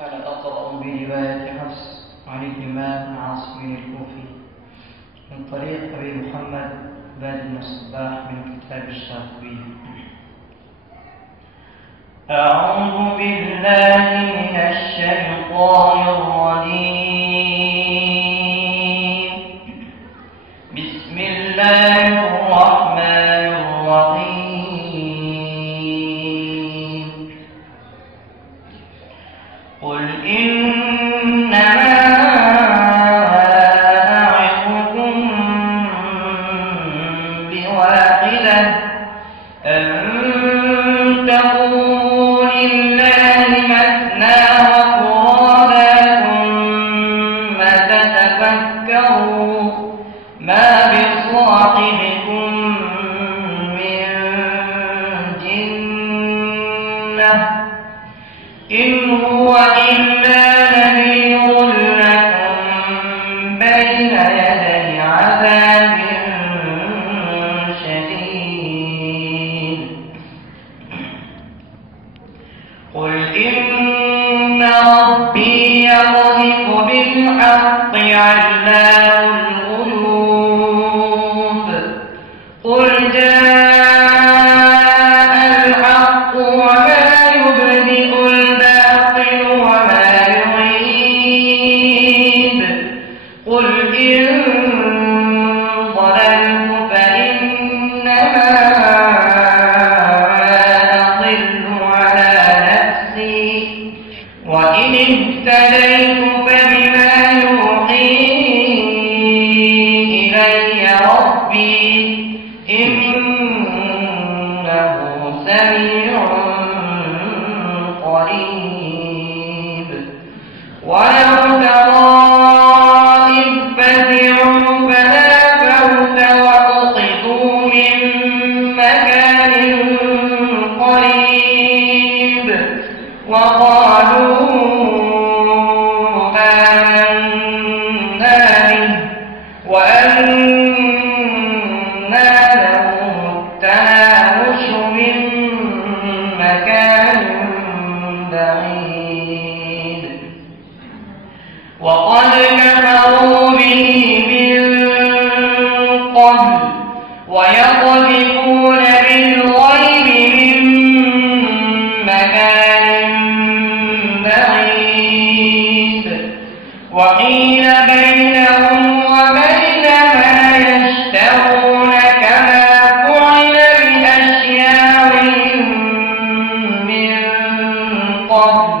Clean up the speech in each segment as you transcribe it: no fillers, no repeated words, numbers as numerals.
أنا أقرأ برواية حفص عن الإمام عاصم الكوفي من طريق أبي محمد بن الصباح من كتاب الشاطبية. أعوذ بالله من الشيطان الرجيم. بسم الله الرحمن الرحيم. قل إنما أعظكم بواحدة أن تقوموا لله مثنى وفرادا ثم تتفكروا ما بصاحبكم من جنة إن هو إلا نذير لكم بين يدي عذاب شديد. قل إن ربي يقذف بالحق علام الغيوب. قل جاء الحق وما يبدئ الباطل وما يعيد. قل إن ضللت فإنما أضل على نفسي وإن اهتديت فبما يوحي إلي ربي إنه سميع قريب. ولو ترى إذ فزعوا فلا فوت وأخذوا من مكان قريب وقالوا آمنا به وأنى لهم التناوش من مكان بعيد. وقد كفروا به من قبل ويقذفون بالغيب من مكان بعيد. وحيل بينهم وبين ما يشتهون كما فعل بأشياعهم من قبل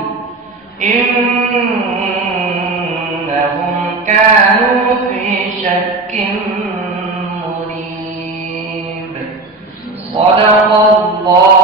إنهم كانوا في شك مريب. صدق الله